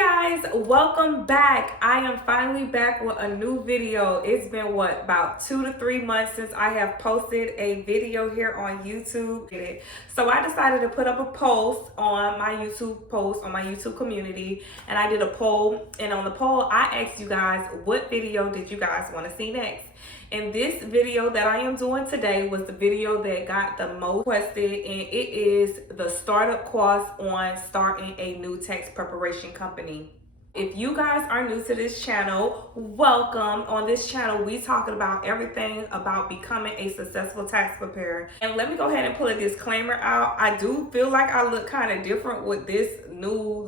Guys, welcome back. I am finally back with a new video. It's been about 2 to 3 months since I have posted a video here on YouTube. So I decided to put up a post on my YouTube community, and I did a poll, and on the poll I asked you guys, what video did you guys want to see next? And this video that I am doing today was the video that got the most requested, and it is the startup cost on starting a new tax preparation company. If you guys are new to this channel, welcome. On this channel, we talking about everything about becoming a successful tax preparer. And let me go ahead and pull a disclaimer out. I do feel like I look kind of different with this new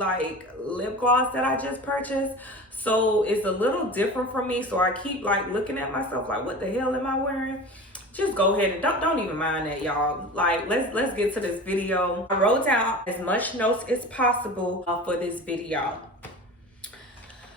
lip gloss that I just purchased. So it's a little different for me. So I keep looking at myself like, what the hell am I wearing? Just go ahead and don't even mind that, y'all. Let's get to this video. I wrote down as much notes as possible for this video.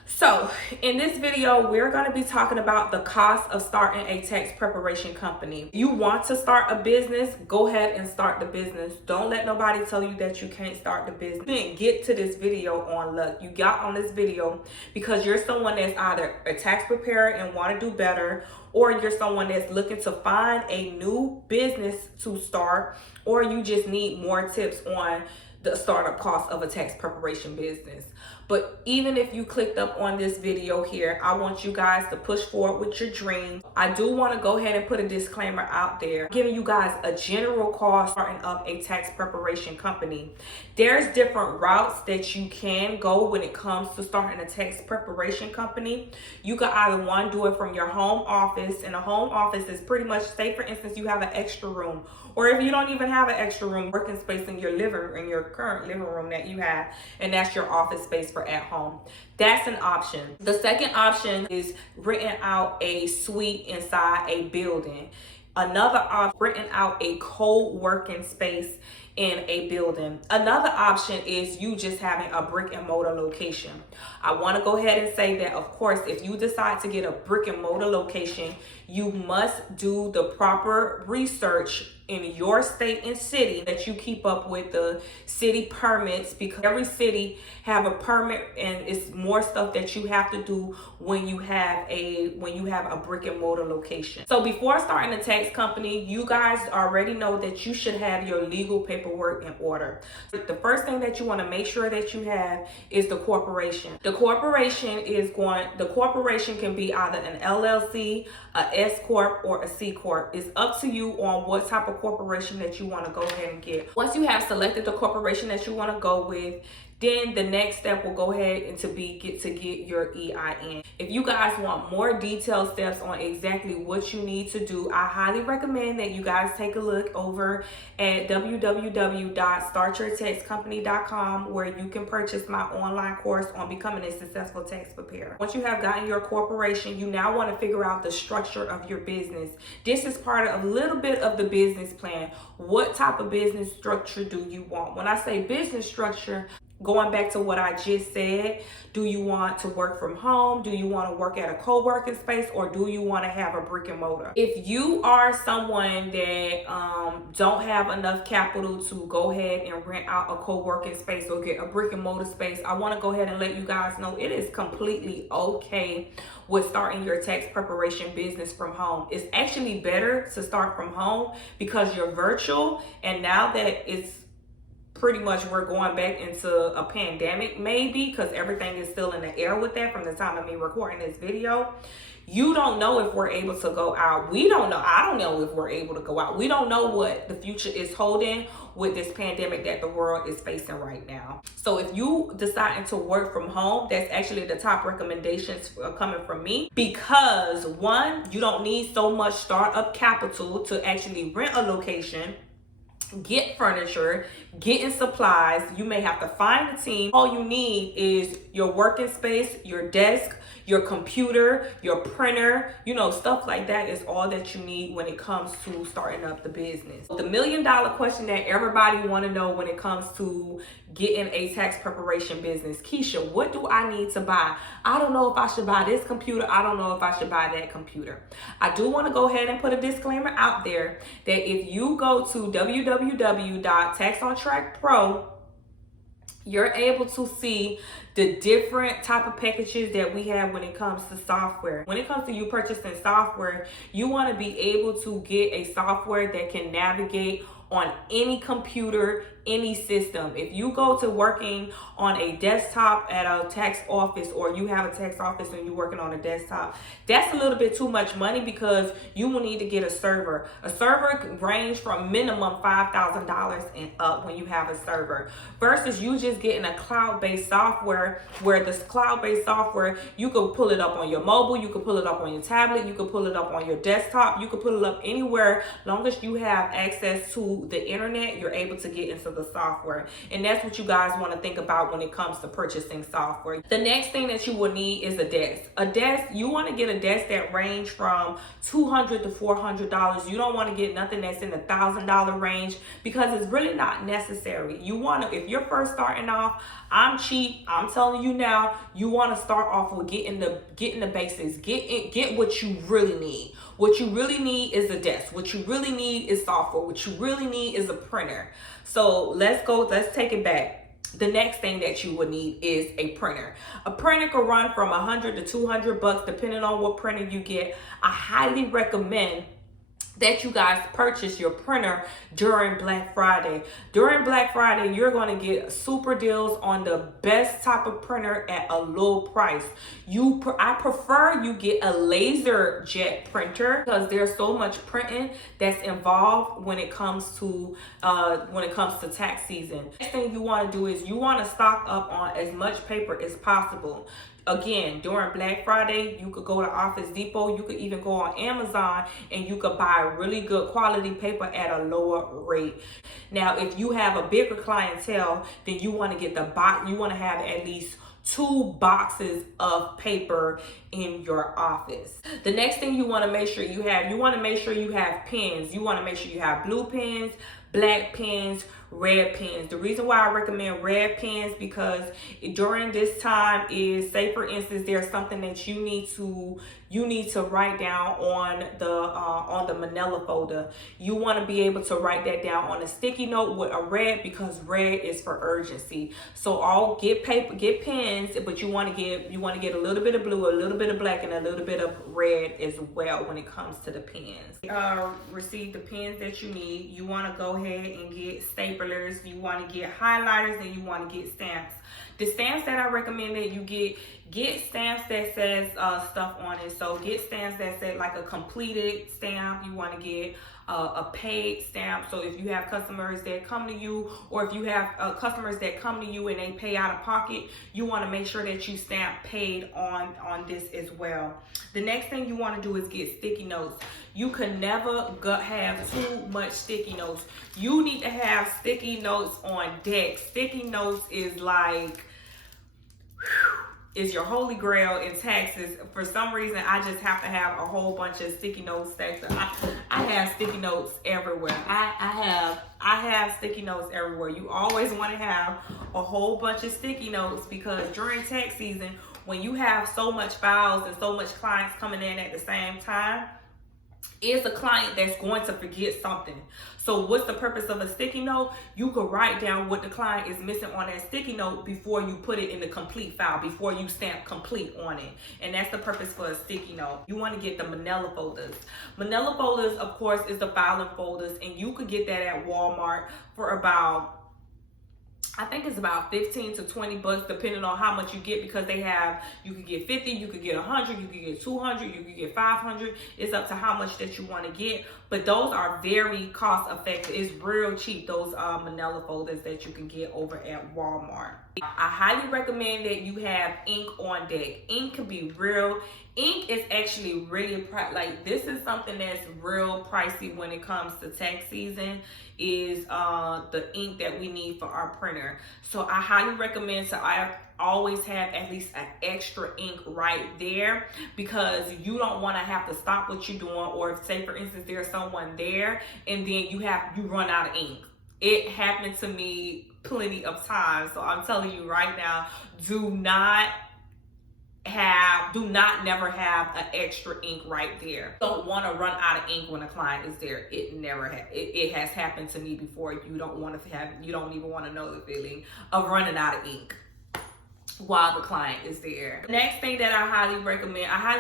So in this video, we're going to be talking about the cost of starting a tax preparation company. If you want to start a business, go ahead and start the business. Don't let nobody tell you that you can't start the business. You didn't get to this video on luck. You got on this video because you're someone that's either a tax preparer and want to do better, or you're someone that's looking to find a new business to start, or you just need more tips on the startup cost of a tax preparation business. But even if you clicked up on this video here, I want you guys to push forward with your dream. I do want to go ahead and put a disclaimer out there, giving you guys a general cost starting up a tax preparation company. There's different routes that you can go when it comes to starting a tax preparation company. You could either do it from your home office, and a home office is pretty much, say for instance, you have an extra room, or if you don't even have an extra room, working space in your current living room that you have, and that's your office space for at home. That's an option. The second option is renting out a suite inside a building. Another option, renting out a co-working space in a building. Another option is you just having a brick and mortar location. I want to go ahead and say that, of course, if you decide to get a brick and mortar location, you must do the proper research in your state and city, that you keep up with the city permits, because every city have a permit, and it's more stuff that you have to do when you have a brick and mortar location. So before starting a tax company, you guys already know that you should have your legal paperwork in order. The first thing that you want to make sure that you have is the corporation. The corporation can be either an LLC, a S Corp, or a C Corp. It's up to you on what type of corporation that you want to go ahead and get. Once you have selected the corporation that you want to go with, then the next step will go ahead and get your EIN. If you guys want more detailed steps on exactly what you need to do, I highly recommend that you guys take a look over at www.startyourtaxcompany.com, where you can purchase my online course on becoming a successful tax preparer. Once you have gotten your corporation, you now want to figure out the structure of your business. This is part of a little bit of the business plan. What type of business structure do you want? When I say business structure, going back to what I just said, do you want to work from home? Do you want to work at a co-working space, or do you want to have a brick and mortar? If you are someone that don't have enough capital to go ahead and rent out a co-working space or get a brick and mortar space, I want to go ahead and let you guys know it is completely okay with starting your tax preparation business from home. It's actually better to start from home because you're virtual, and now that it's pretty much we're going back into a pandemic, maybe, because everything is still in the air with that from the time of me recording this video. You don't know if we're able to go out. We don't know. I don't know if we're able to go out. We don't know what the future is holding with this pandemic that the world is facing right now. So if you deciding to work from home, that's actually the top recommendations coming from me, because one, you don't need so much startup capital to actually rent a location, get furniture, getting supplies. You may have to find a team. All you need is your working space, your desk, your computer, your printer, stuff like that is all that you need when it comes to starting up the business. The $1 million question that everybody want to know when it comes to getting a tax preparation business: Keisha, what do I need to buy? I don't know if I should buy this computer. I don't know if I should buy that computer. I do want to go ahead and put a disclaimer out there that if you go to www.taxontrackpro you're able to see the different type of packages that we have when it comes to software. When it comes to you purchasing software, you want to be able to get a software that can navigate on any computer, any system. If you go to working on a desktop at a tax office, or you have a tax office and you're working on a desktop, that's a little bit too much money, because you will need to get a server. A server can range from minimum $5,000 and up when you have a server, versus you just getting a cloud-based software, where this cloud-based software, you can pull it up on your mobile, you can pull it up on your tablet, you can pull it up on your desktop, you can pull it up anywhere. Long as you have access to the internet, you're able to get into the software. And that's what you guys want to think about when it comes to purchasing software. The next thing that you will need is a desk. A desk, you want to get a desk that range from $200 to $400. You don't want to get nothing that's in the $1,000 range, because it's really not necessary. You want to, if you're first starting off, I'm cheap, I'm telling you now, you want to start off with getting the basics. Get what you really need. What you really need is a desk. What you really need is software. What you really need is a printer. So let's take it back. The next thing that you would need is a printer. A printer could run from $100 to $200 depending on what printer you get. I highly recommend that you guys purchase your printer during Black Friday. During Black Friday, you're going to get super deals on the best type of printer at a low price. I prefer you get a laser jet printer, because there's so much printing that's involved when it comes to tax season. Next thing you want to do is you want to stock up on as much paper as possible. Again, during Black Friday, you could go to Office Depot, you could even go on Amazon, and you could buy really good quality paper at a lower rate. Now, if you have a bigger clientele, then you want to get the box. You want to have at least 2 boxes of paper in your office. The next thing you want to make sure you have pens. You want to make sure you have blue pens, black pens, red pens. The reason why I recommend red pens, because during this time is, say for instance, there's something that you need to write down on the manila folder. You want to be able to write that down on a sticky note with a red, because red is for urgency. So I'll get pens, but you want to get a little bit of blue, a little bit of black, and a little bit of red as well when it comes to the pens. Receive the pens that you need. You want to go ahead and get staplers. You want to get highlighters, and you want to get stamps. The stamps that I recommend that you get stamps that says stuff on it. So get stamps that say like a completed stamp. You want to get a paid stamp. So if you have customers that come to you, or if you have customers that come to you and they pay out of pocket, you want to make sure that you stamp paid on this as well. The next thing you want to do is get sticky notes. You can never have too much sticky notes. You need to have sticky notes on deck. Sticky notes is like, is your holy grail in taxes. For some reason, I just have to have a whole bunch of sticky notes stacked up. I have sticky notes everywhere. I have sticky notes everywhere. You always want to have a whole bunch of sticky notes, because during tax season, when you have so much files and so much clients coming in at the same time, is a client that's going to forget something. So what's the purpose of a sticky note? You could write down what the client is missing on that sticky note before you put it in the complete file, before you stamp complete on it. And that's the purpose for a sticky note. You want to get the manila folders. Manila folders, of course, is the filing folders, and you could get that at Walmart for about, I think it's about 15 to 20 bucks depending on how much you get, because you could get 50, you could get 100, you could get 200, you could get 500. It's up to how much that you want to get, but those are very cost effective. It's real cheap, those manila folders that you can get over at Walmart. I highly recommend that you have ink on deck. Ink can be real. Ink is actually really this is something that's real pricey when it comes to tax season, is the ink that we need for our printer. So I highly recommend I always have at least an extra ink right there, because you don't want to have to stop what you're doing, or if, say for instance, there's someone there and then you run out of ink. It happened to me plenty of times. So I'm telling you right now, do not do not never have an extra ink right there. Don't want to run out of ink when a client is there. It has happened to me before. You don't even want to know the feeling of running out of ink while the client is there. Next thing that I highly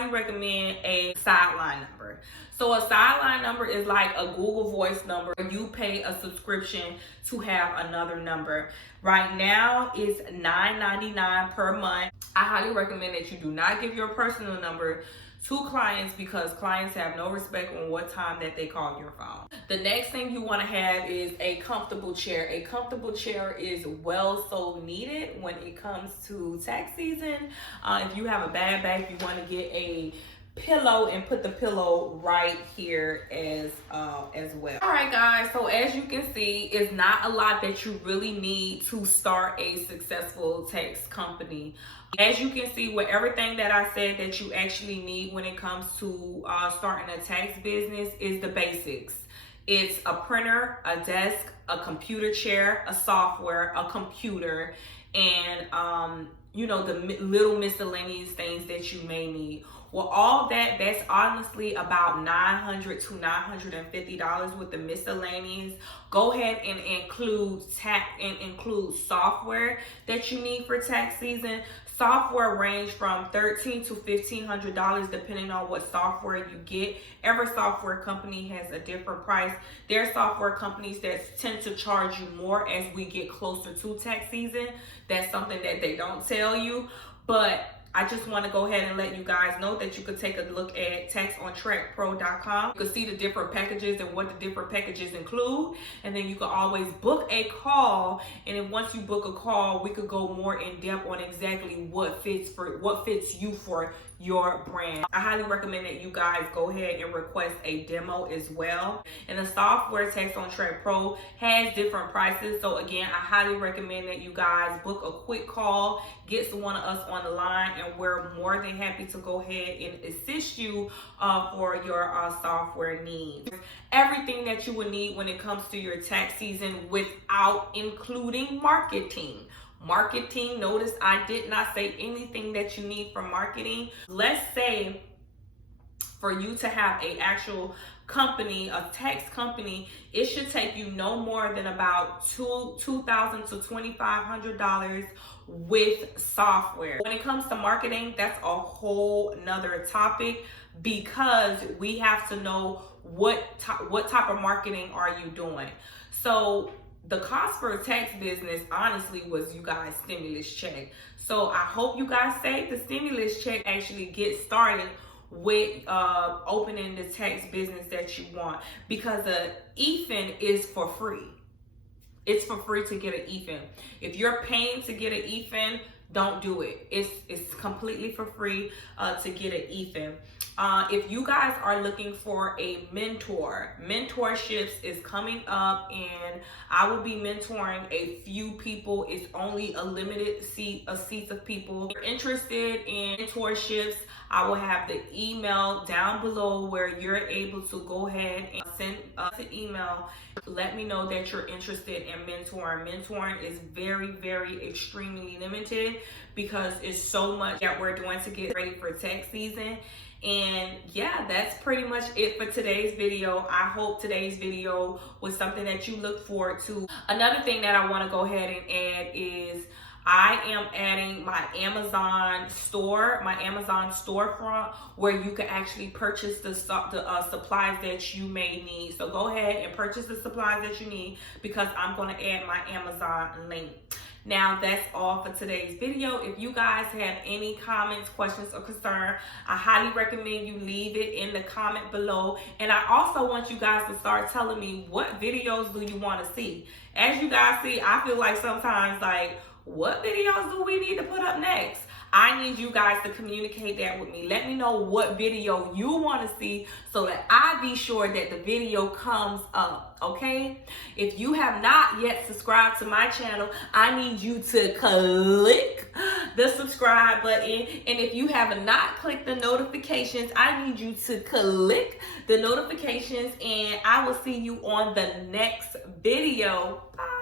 recommend a sideline number. So a sideline number is like a Google Voice number. You pay a subscription to have another number. Right now it's $9.99 per month. I highly recommend that you do not give your personal number to clients, because clients have no respect on what time that they call your phone. The next thing you want to have is a comfortable chair. A comfortable chair is so needed when it comes to tax season. If you have a bad back, you want to get a pillow and put the pillow right here as well. All right, guys, so as you can see, it's not a lot that you really need to start a successful tax company. As you can see, with everything that I said that you actually need when it comes to starting a tax business is the basics. It's a printer, a desk, a computer chair, a software, a computer, and the little miscellaneous things that you may need. Well, all that's honestly about $900 to $950 with the miscellaneous. Go ahead and include software that you need for tax season. Software range from $1,300 to $1,500 depending on what software you get. Every software company has a different price. There are software companies that tend to charge you more as we get closer to tax season. That's something that they don't tell you, but I just want to go ahead and let you guys know that you could take a look at taxontrackpro.com. You can see the different packages and what the different packages include. And then you can always book a call. And then once you book a call, we could go more in depth on exactly what fits you for your brand. I highly recommend that you guys go ahead and request a demo as well. And the software Tax on Track Pro has different prices. So again, I highly recommend that you guys book a quick call, get one of us on the line, and we're more than happy to go ahead and assist you for your software needs. Everything that you would need when it comes to your tax season without including marketing. Marketing, notice I did not say anything that you need for marketing. Let's say for you to have an actual company, a tax company, it should take you no more than about $2,000 to $2,500 with software. When it comes to marketing, that's a whole nother topic, because we have to know what type of marketing are you doing. So the cost for a tax business, honestly, was you guys' stimulus check. So I hope you guys save the stimulus check, actually get started with opening the tax business that you want, because the EFIN is for free. It's for free to get an EFIN. If you're paying to get an EFIN, don't do it. It's completely for free to get an EFIN. If you guys are looking for a mentor, mentorships is coming up, and I will be mentoring a few people. It's only a limited seats of people. If you're interested in mentorships, I will have the email down below where you're able to go ahead and send us an email. Let me know that you're interested in mentoring. Mentoring is very, very extremely limited, because it's so much that we're doing to get ready for tax season. And yeah, that's pretty much it for today's video. I hope today's video was something that you look forward to. Another thing that I want to go ahead and add is I am adding my Amazon storefront, where you can actually purchase the supplies that you may need. So go ahead and purchase the supplies that you need, because I'm going to add my Amazon link. Now, that's all for today's video. If you guys have any comments, questions, or concern, I highly recommend you leave it in the comment below. And I also want you guys to start telling me, what videos do you want to see? As you guys see, I feel like sometimes, like, what videos do we need to put up next? I need you guys to communicate that with me. Let me know what video you want to see, so that I be sure that the video comes up, okay? If you have not yet subscribed to my channel, I need you to click the subscribe button. And if you have not clicked the notifications, I need you to click the notifications, and I will see you on the next video. Bye.